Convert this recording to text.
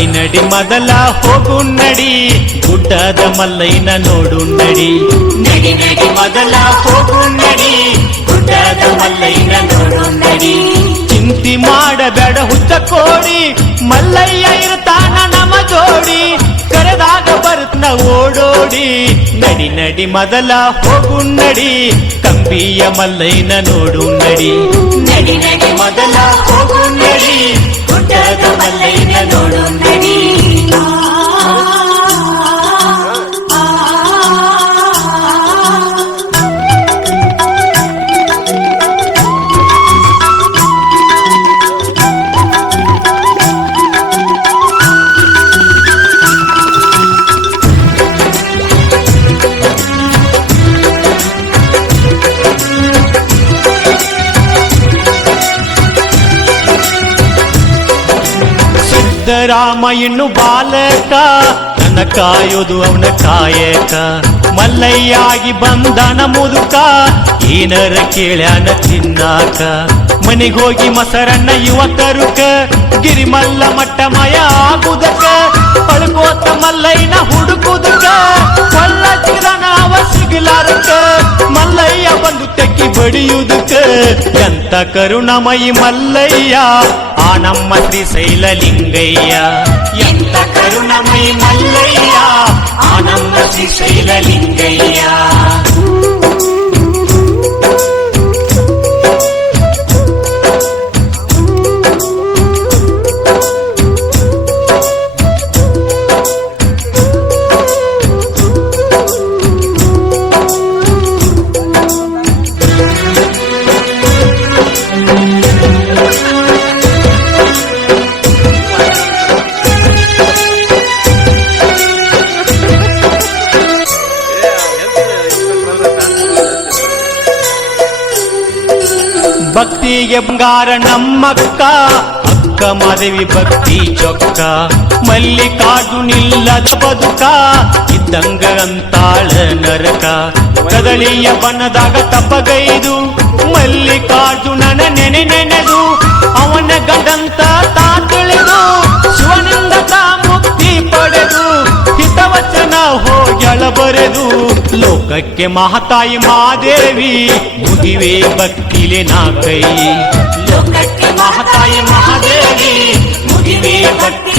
ನಡಿ ನಡಿ ಮೊದಲ ಹೋಗು ನಡಿ ಗುಡ್ಡದ ಮಲ್ಲಯ್ಯನ ನೋಡು ನಡಿ ನಡಿ ನಡಿ ಮೊದಲ ಹೋಗು ನಡಿ ಗುಡ್ಡದ ಮಲ್ಲಯ್ಯನ ನೋಡು ನಡಿ ಚಿಂತಿ ಮಾಡಬೇಡ ಹುಚ್ಚ ಕೋಡಿ ಮಲ್ಲಯ್ಯ ಇರ್ತಾನ ನಮ ಜೋಡಿ ಕರೆದಾಗ ಬರುತ್ತನ ಓಡೋಡಿ ನಡಿ ನಡಿ ಮೊದಲ ಹೋಗು ನಡಿ ಕಂಬಿಯ ಮಲ್ಲಯ್ಯನ ನೋಡು ನಡಿ ನಡಿ ನಡಿ ಮೊದಲ ಹೋಗು ನಡಿ ಗುಡ್ಡದ ಮಲ್ಲಯ್ಯನ ನೋಡು ನಡಿ ರಾಮ ಇನ್ನು ಬಾಲಕ ನನ್ನ ಕಾಯೋದು ಅವನ ಕಾಯಕ ಮಲ್ಲಯ್ಯಾಗಿ ಬಂದನ ಮುದುಕ ಏನರ ಕೇಳ್ಯಾನ ತಿನ್ನಾಕ ಮನೆಗೋಗಿ ಮೊಸರನ್ನ ಯುವಕರುಕ ಗಿರಿಮಲ್ಲ ಮಟ್ಟ ಮಯ ಆಗುದಕ ಪಳ್ಕೋತ ಮಲ್ಲಯ್ಯನ ಹುಡುಕುದಕ ಕೊಳ್ಳ ಚಿರನಾವ ಸಿಗಲಾರಕ ಮಲ್ಲಯ್ಯ ಬಂದು ತೆಕ್ಕಿ ಬಡಿಯುವುದಕ್ಕ ಎಂತ ಕರುಣಮಯಿ ಮಲ್ಲಯ್ಯ ಆ ನಮ್ಮ ಶ್ರೀಶೈಲ ಲಿಂಗಯ್ಯ ಎಂತ ಕರುಣಮಯಿ ಮಲ್ಲಯ್ಯ ಆ ನಮ್ಮ ಶ್ರೀಶೈಲ ಲಿಂಗಯ್ಯ ಭಕ್ತಿಗೆ ಬಂಗಾರ ನಮ್ಮಕ್ಕ ಅಕ್ಕ ಮಾದೇವಿ ಭಕ್ತಿ ಚೊಕ್ಕ ಮಲ್ಲಿಕಾರ್ಜುನಿಲ್ಲದ ಬದುಕ ಇದ್ದಂಗ ಅಂತಾಳ ನರಕ ಕದಳಿಯ ಬಣ್ಣದಾಗ ತಪ್ಪಗೈದು ಮಲ್ಲಿಕಾರ್ಜುನನ ನೆನೆದು ಅವನ ಗಂಡಂತ ತಾ ತಿಳಿದು ಶಿವನಿಂದ ತಾ ಮುಕ್ತಿ ಪಡೆದು ಹಿತವಚನ ಹೋಗ್ಯಳ ಬರೆದು ಲೋಕಕ್ಕೆ ಮಹಾತಾಯಿ ಮಾದೇವಿ ಮುಗಿವೆ ಭಕ್ತಿಲೆ ನಾ ಕೈ ಲೋಕಕ್ಕೆ ಮಹಾತಾಯಿ ಮಹಾದೇವಿ ಮುಗಿವೆ ಭಕ್ತಿ